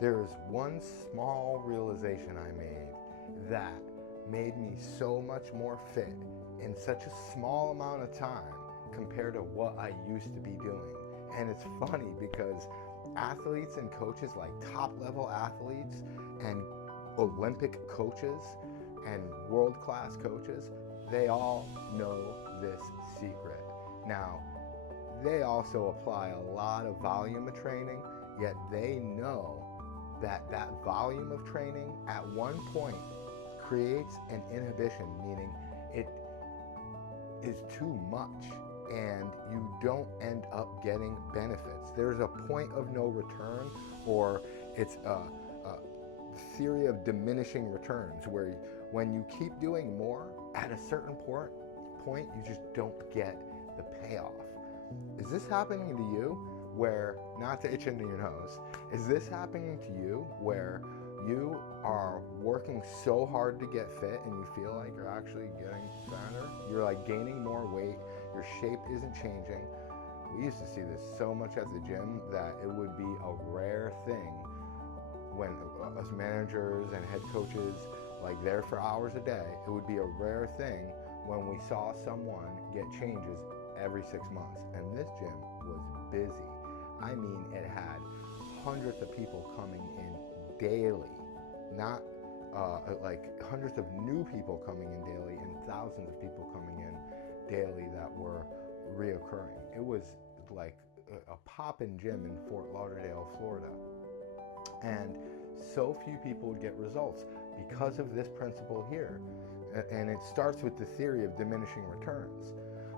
There is one small realization I made that made me so much more fit in such a small amount of time compared to what I used to be doing. And it's funny because athletes and coaches, like top level athletes and Olympic coaches and world-class coaches, they all know this secret. Now, they also apply a lot of volume of training, yet they know that that volume of training at one point creates an inhibition, meaning it is too much and you don't end up getting benefits. There's a point of no return, or it's a theory of diminishing returns, where when you keep doing more, at a certain point you just don't get the payoff. Is this happening to you, where, not to itch into your nose, is this happening to you where you are working so hard to get fit and you feel like you're actually getting fatter? You're like gaining more weight, your shape isn't changing. We used to see this so much at the gym that it would be a rare thing when us managers and head coaches, like there for hours a day, it would be a rare thing when we saw someone get changes every 6 months. And this gym was busy. I mean, it had hundreds of people coming in daily, not like hundreds of new people coming in daily and thousands of people coming in daily that were reoccurring. It was like a poppin' gym in Fort Lauderdale, Florida. And so few people would get results because of this principle here. And it starts with the theory of diminishing returns,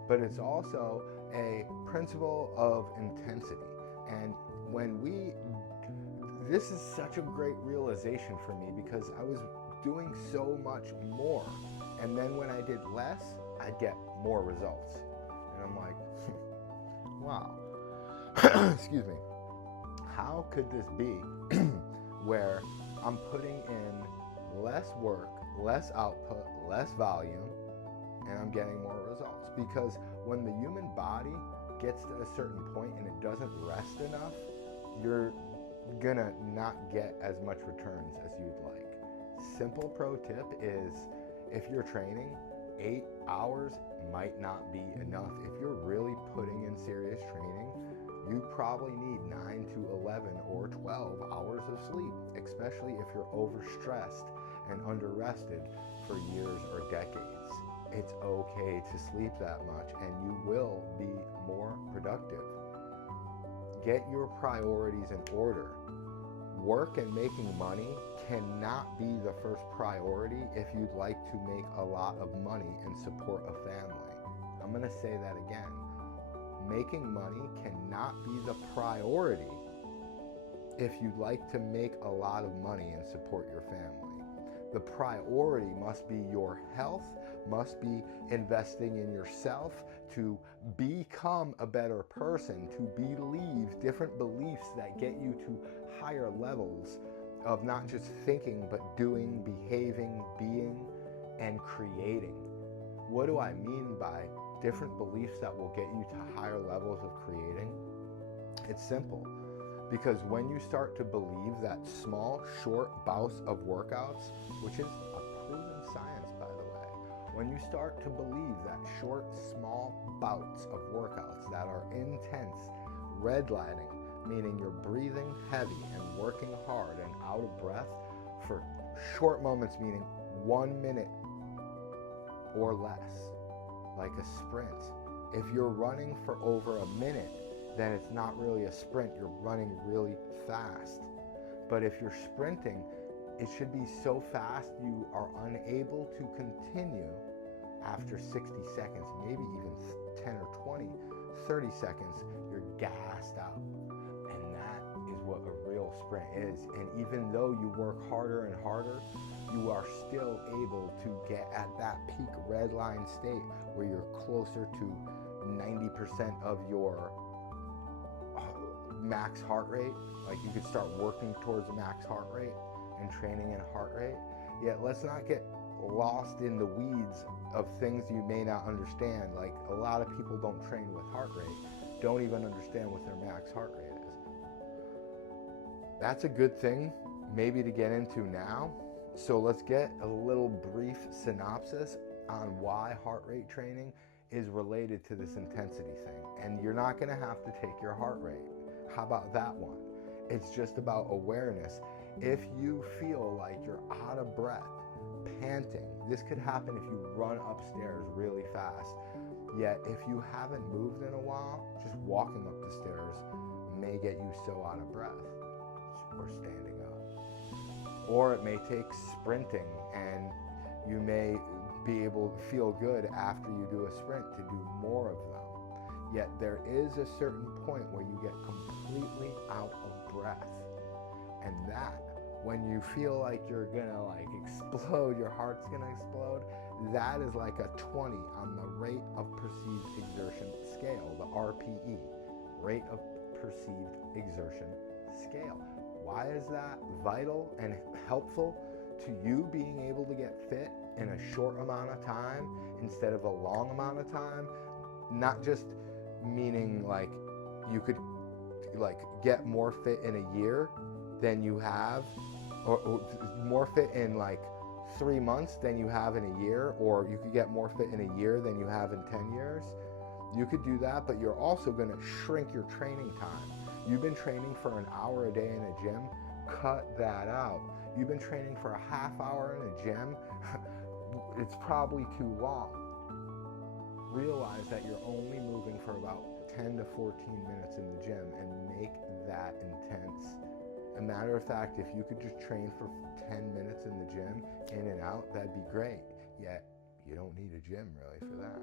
but it's also a principle of intensity. And this is such a great realization for me, because I was doing so much more, and then when I did less, I'd get more results. And I'm like, wow, excuse me, how could this be where I'm putting in less work, less output, less volume, and I'm getting more results? Because when the human body gets to a certain point and it doesn't rest enough, you're gonna not get as much returns as you'd like. Simple pro tip is, if you're training, 8 hours might not be enough. If you're really putting in serious training, you probably need 9 to 11 or 12 hours of sleep, especially if you're overstressed and underrested for years or decades. It's okay to sleep that much and you will be more productive. Get your priorities in order. Work and making money cannot be the first priority if you'd like to make a lot of money and support a family. I'm going to say that again. Making money cannot be the priority if you'd like to make a lot of money and support your family. The priority must be your health, must be investing in yourself to become a better person, to believe different beliefs that get you to higher levels of not just thinking, but doing, behaving, being, and creating. What do I mean by different beliefs that will get you to higher levels of creating? It's simple. Because when you start to believe that small, short bouts of workouts, which is a proven science, by the way, when you start to believe that short, small bouts of workouts that are intense, redlining, meaning you're breathing heavy and working hard and out of breath for short moments, meaning 1 minute or less, like a sprint. If you're running for over a minute, then it's not really a sprint, you're running really fast. But if you're sprinting, it should be so fast you are unable to continue after 60 seconds, maybe even 10 or 20, 30 seconds, you're gassed out. And that is what a real sprint is. And even though you work harder and harder, you are still able to get at that peak red line state where you're closer to 90% of your max heart rate. Like, you could start working towards a max heart rate and training in heart rate. Yet let's not get lost in the weeds of things you may not understand. Like, a lot of people don't train with heart rate, don't even understand what their max heart rate that's a good thing maybe to get into now. So let's get a little brief synopsis on why heart rate training is related to this intensity thing. And you're not going to have to take your heart rate. How about that one? It's just about awareness. If you feel like you're out of breath, panting, this could happen if you run upstairs really fast. Yet if you haven't moved in a while, just walking up the stairs may get you so out of breath, or standing up. Or it may take sprinting, and you may be able to feel good after you do a sprint to do more of them. Yet there is a certain point where you get completely out of breath. And that, when you feel like you're gonna like explode, your heart's gonna explode, that is like a 20 on the rate of perceived exertion scale, the RPE, rate of perceived exertion scale. Why is that vital and helpful to you being able to get fit in a short amount of time instead of a long amount of time? Not just meaning like you could like get more fit in a year than you have, or more fit in like 3 months than you have in a year, or you could get more fit in a year than you have in 10 years. You could do that, but you're also going to shrink your training time. You've been training for an hour a day in a gym, cut that out. You've been training for a half hour in a gym, it's probably too long. Realize that you're only moving for about 10 to 14 minutes in the gym and make that intense. A matter of fact, if you could just train for 10 minutes in the gym, in and out, that'd be great. Yet, you don't need a gym really for that.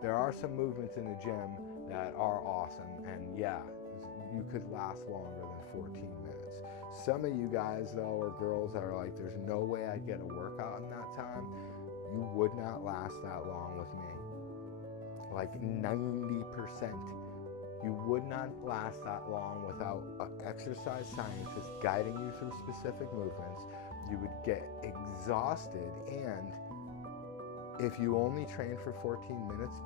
There are some movements in the gym that are awesome, and yeah, you could last longer than 14 minutes. Some of you guys, though, or girls that are like, there's no way I'd get a workout in that time, you would not last that long with me. Like 90%. You would not last that long without an exercise scientist guiding you through specific movements. You would get exhausted, and if you only trained for 14 minutes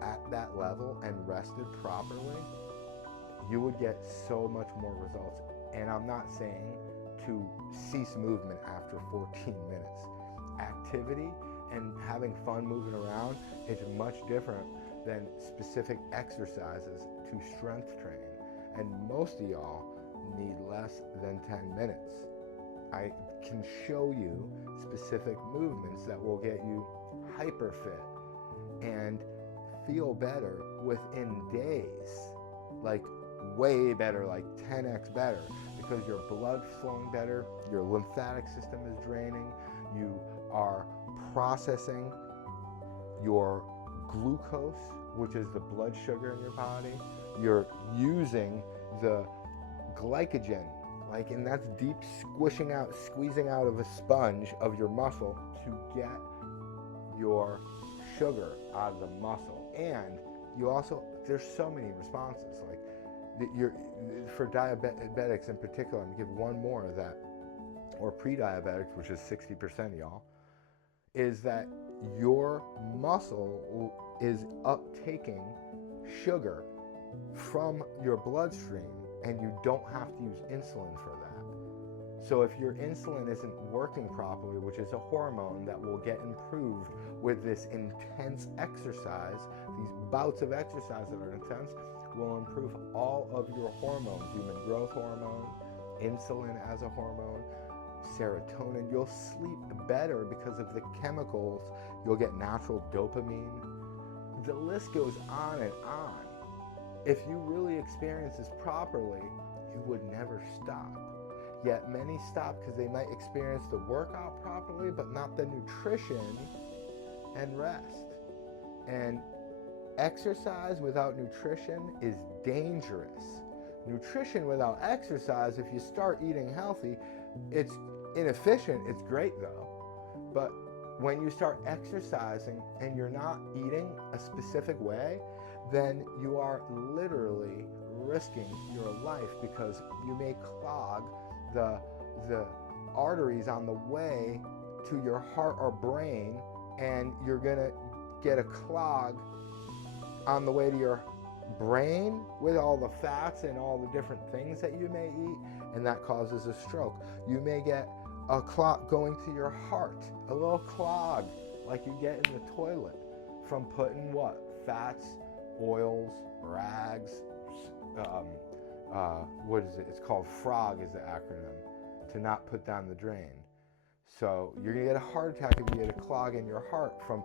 at that level and rested properly, you would get so much more results. And I'm not saying to cease movement after 14 minutes. Activity and having fun moving around is much different than specific exercises to strength train. And most of y'all need less than 10 minutes. I can show you specific movements that will get you hyper fit and feel better within days, like way better, like 10x better, because your blood's flowing better, your lymphatic system is draining, you are processing your glucose, which is the blood sugar in your body. You're using the glycogen, and that's deep squishing out, squeezing out of a sponge of your muscle to get your sugar out of the muscle. And you also, there's so many responses, for diabetics in particular. I'm gonna give one more of that, or pre-diabetics, which is 60% of y'all, is that your muscle is uptaking sugar from your bloodstream, and you don't have to use insulin for that. So if your insulin isn't working properly, which is a hormone that will get improved with this intense exercise, these bouts of exercise that are intense will improve all of your hormones, human growth hormone, insulin as a hormone, serotonin. You'll sleep better because of the chemicals. You'll get natural dopamine. The list goes on and on. If you really experience this properly, you would never stop. Yet many stop because they might experience the workout properly, but not the nutrition and rest. And exercise without nutrition is dangerous. Nutrition without exercise, if you start eating healthy, it's inefficient. It's great though. But when you start exercising and you're not eating a specific way, then you are literally risking your life, because you may clog the arteries on the way to your heart or brain, and you're gonna get a clog on the way to your brain with all the fats and all the different things that you may eat, and that causes a stroke. You may get a clot going to your heart, a little clog like you get in the toilet from putting what? Fats, oils, rags, what is it? It's called FROG is the acronym, to not put down the drain. So you're gonna get a heart attack if you get a clog in your heart from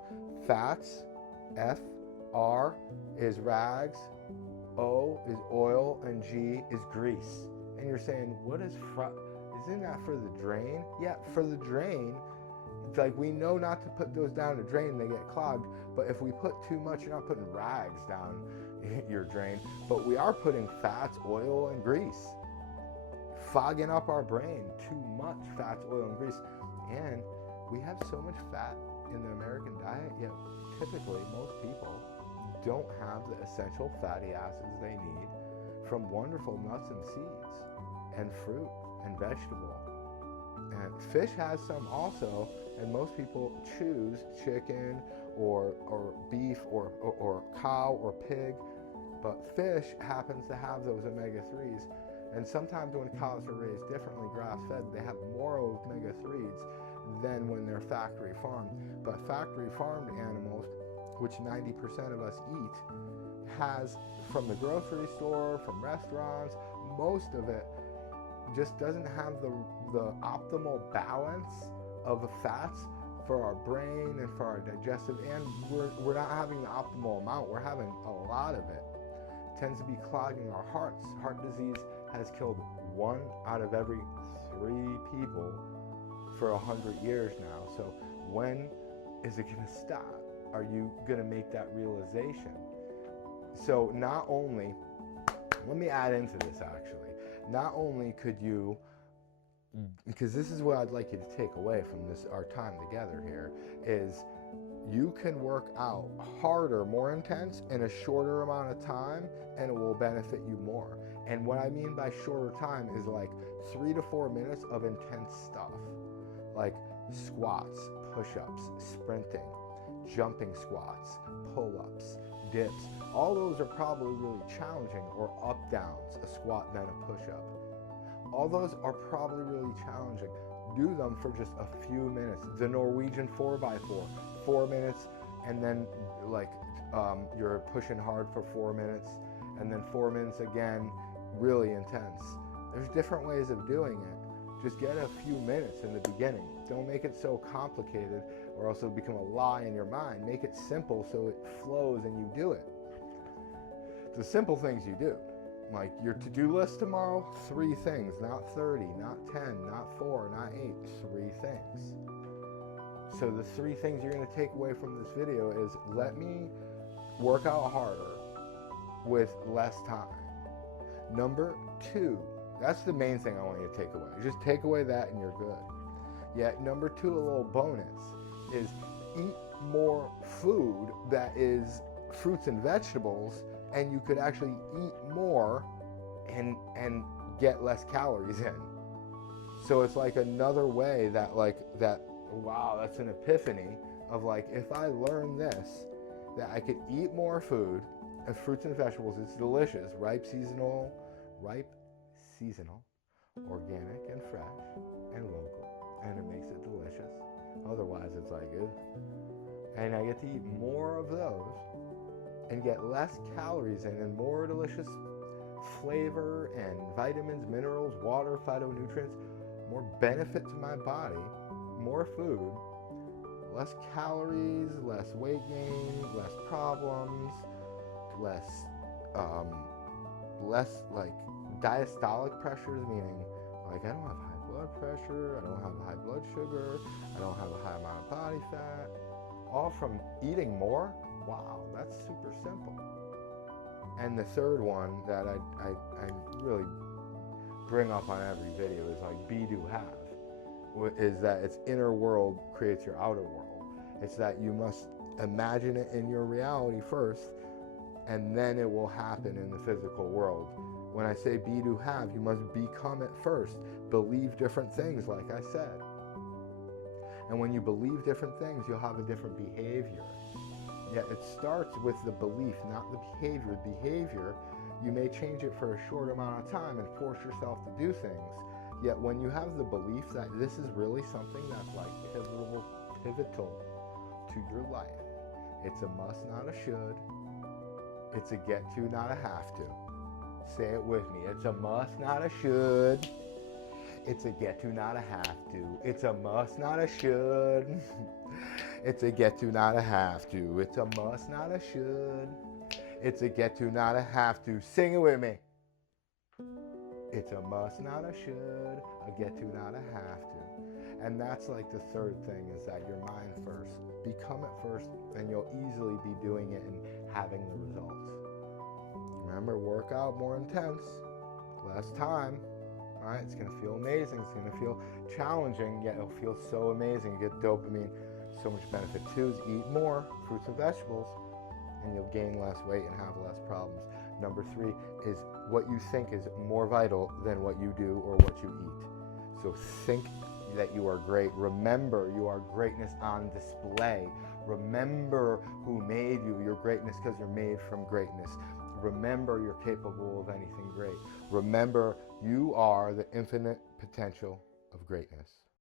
fats. F, R is rags, O is oil, and G is grease. And you're saying, what is isn't that for the drain? Yeah, for the drain. It's like we know not to put those down the drain, they get clogged. But if we put too much, you're not putting rags down your drain, but we are putting fats, oil, and grease, fogging up our brain. Too much fats, oil, and grease. And we have so much fat in the American diet, yet typically most people don't have the essential fatty acids they need from wonderful nuts and seeds and fruit and vegetable. And fish has some also, and most people choose chicken or beef or cow or pig, but fish happens to have those omega-3s. And sometimes when cows are raised differently, grass-fed, they have more omega-3s than when they're factory farmed. But factory farmed animals, which 90% of us eat, has from the grocery store, from restaurants, most of it just doesn't have the optimal balance of the fats for our brain and for our digestive, and we're not having the optimal amount. We're having a lot of it. It tends to be clogging our hearts. Heart disease has killed 1 out of every 3 people for 100 years now. So when is it going to stop? Are you going to make that realization? So not only, let me add into this actually, not only could you, because this is what I'd like you to take away from this, our time together here, is you can work out harder, more intense, in a shorter amount of time, and it will benefit you more. And what I mean by shorter time is like 3 to 4 minutes of intense stuff, like squats, push-ups, sprinting, jumping squats, pull-ups, dips. All those are probably really challenging, or up-downs, a squat then a push-up. All those are probably really challenging. Do them for just a few minutes. The Norwegian 4x4, 4 minutes, and then like you're pushing hard for 4 minutes, and then 4 minutes again, really intense. There's different ways of doing it. Just get a few minutes in the beginning. Don't make it so complicated, or else it'll become a lie in your mind. Make it simple so it flows and you do it. The simple things you do, like your to-do list tomorrow, 3 things, not 30, not 10, not 4, not 8, 3 things. So the 3 things you're going to take away from this video is, let me work out harder with less time. Number 2, that's the main thing I want you to take away. Just take away that and you're good. Yet number 2, a little bonus, is eat more food that is fruits and vegetables, and you could actually eat more and get less calories in. So it's like another way that wow, that's an epiphany of like, if I learn this, that I could eat more food and fruits and vegetables. It's delicious, ripe, seasonal, organic and fresh and local, and it makes it delicious. Otherwise it's like, ew. And I get to eat more of those and get less calories in, and more delicious flavor and vitamins, minerals, water, phytonutrients, more benefit to my body, more food, less calories, less weight gain, less problems, less like diastolic pressures, meaning like I don't have high blood pressure, I don't have high blood sugar, I don't have a high amount of body fat, all from eating more. Wow, that's super simple. And the third one that I really bring up on every video is like be, do, have, is that it's inner world creates your outer world. It's that you must imagine it in your reality first, and then it will happen in the physical world. When I say be, do, have, you must become it first. Believe different things, like I said. And when you believe different things, you'll have a different behavior. Yet it starts with the belief, not the behavior. Behavior You may change it for a short amount of time and force yourself to do things. Yet when you have the belief that this is really something that's like pivotal to your life, it's a must, not a should. It's a get to, not a have to. Say it with me. It's a must, not a should. It's a get to, not a have to. It's a must, not a should. It's a get to, not a have to. It's a must, not a should. It's a get to, not a have to. Sing it with me. It's a must, not a should. A get to, not a have to. And that's like the third thing, is that your mind first. Become it first, and you'll easily be doing it and having the results. Remember, work out more intense, less time. Right? It's going to feel amazing. It's going to feel challenging, yet it'll feel so amazing. You get dopamine. So much benefit too is eat more fruits and vegetables, and you'll gain less weight and have less problems. Number 3 is what you think is more vital than what you do or what you eat. So think that you are great. Remember, you are greatness on display. Remember who made you. Your greatness, because you're made from greatness. Remember, you're capable of anything great. Remember, you are the infinite potential of greatness.